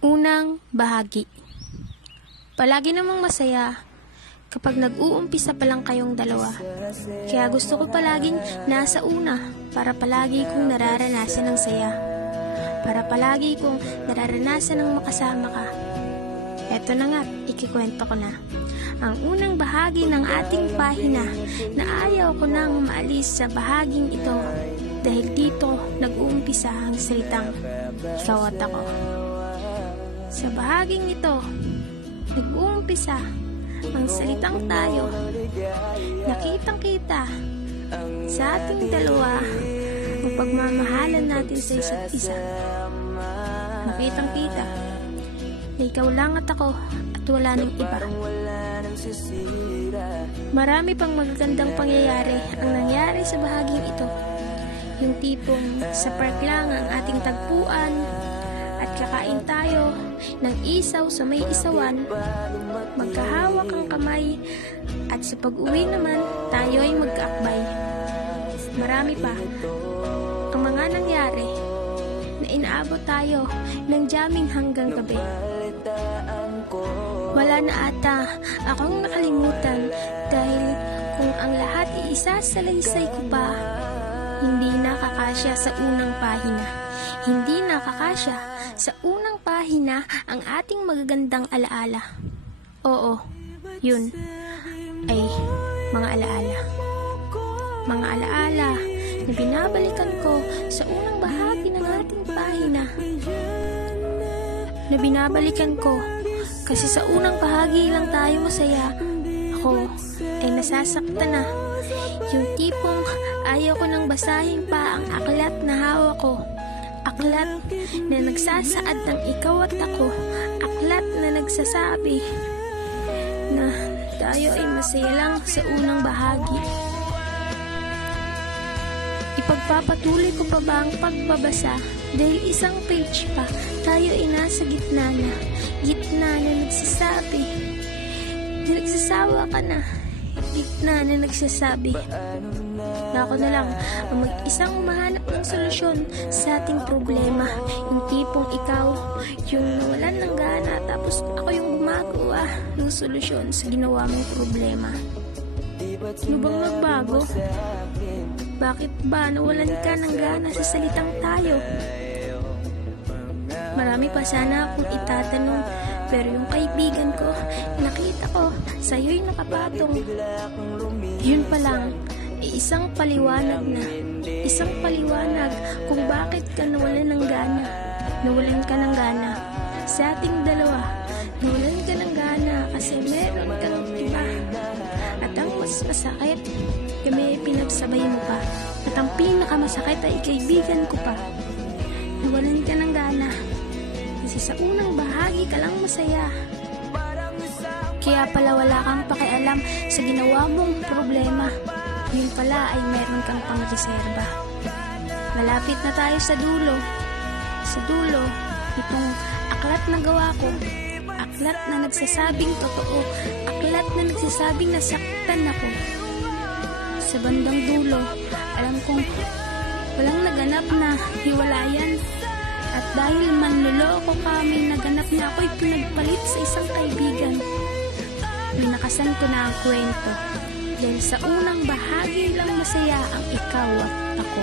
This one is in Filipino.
Unang bahagi. Palagi namang masaya kapag nag-uumpisa pa lang kayong dalawa. Kaya gusto ko palaging nasa una para palagi kong nararanasan ng saya. Para palagi kong nararanasan ng makasama ka. Eto na nga, ikikwento ko na. Ang unang bahagi ng ating pahina na ayaw ko nang maalis sa bahaging ito dahil dito nag-uumpisa ang salitang ikaw at ako. Sa bahaging ito, nag-uumpisa ang salitang tayo. Nakitang-kita sa ating dalawa ang pagmamahalan natin sa isa't isa. Nakitang-kita na ikaw lang at ako at wala nang iba. Marami pang magagandang pangyayari ang nangyari sa bahaging ito. Yung tipong sa park lang ang ating tagpuan at kakain tayo ng isaw sa may isawan, magkahawak ang kamay, at sa pag-uwi naman, tayo ay magkaakbay. Marami pa ang mga nangyari na inaabot tayo ng jamming hanggang gabi. Wala na ata akong nakalimutan dahil kung ang lahat iisasalaysay ko pa, hindi nakakasya sa unang pahina. Hindi nakakasya sa unang pahina ang ating magagandang alaala. Oo, yun ay mga alaala. Mga alaala na binabalikan ko sa unang bahagi ng ating pahina. Na binabalikan ko kasi sa unang bahagi lang tayo masaya. Ako ay nasasaktan na. Yung tipong ayaw ko nang basahin pa ang aklat na hawak ko. Aklat na nagsasaad ng ikaw at ako. Aklat na nagsasabi na tayo ay masaya lang sa unang bahagi. Ipagpapatuloy ko pa ba ang pagbabasa dahil isang page pa tayo ay nasa gitna na. Gitna na nagsasabi na nagsasawa ka na. Gitna na nagsasabi na ako na lang ang mag-isang mahanap ng solusyon sa ating problema. Yung tipong ikaw yung nawalan ng gana tapos ako yung gumagawa ng solusyon sa ginawa mong problema. Ano bang nagbago? Bakit ba nawalan ka ng gana sa salitang tayo? Marami pa sana akong itatanong, pero yung kaibigan ko, nakita ko, sa'yo'y nakapatong. Yun pa lang, isang paliwanag na. Isang paliwanag kung bakit ka nawalan ng gana. Nawalan ka ng gana. Sa ating dalawa, nawalan ka ng gana kasi meron kang iba. At ang mas masakit, kami pinagsabay mo pa. At ang pinakamasakit ay kaibigan ko pa. Nawalan ka ng gana. Kasi sa unang bahagi ka lang masaya. Kaya pala wala kang pakialam sa ginawa mong problema. Yun pala ay meron kang pang-reserba. Malapit na tayo sa dulo. Sa dulo, itong aklat na gawa ko. Aklat na nagsasabing totoo. Aklat na nagsasabing nasaktan ako. Sa bandang dulo, alam kong walang naganap na hiwalayan. At dahil manloloko ka, may naganap na ako'y pinagpalit sa isang kaibigan. Pinakasan ko na ang kwento. Dahil sa unang bahagi lang masaya ang ikaw at ako.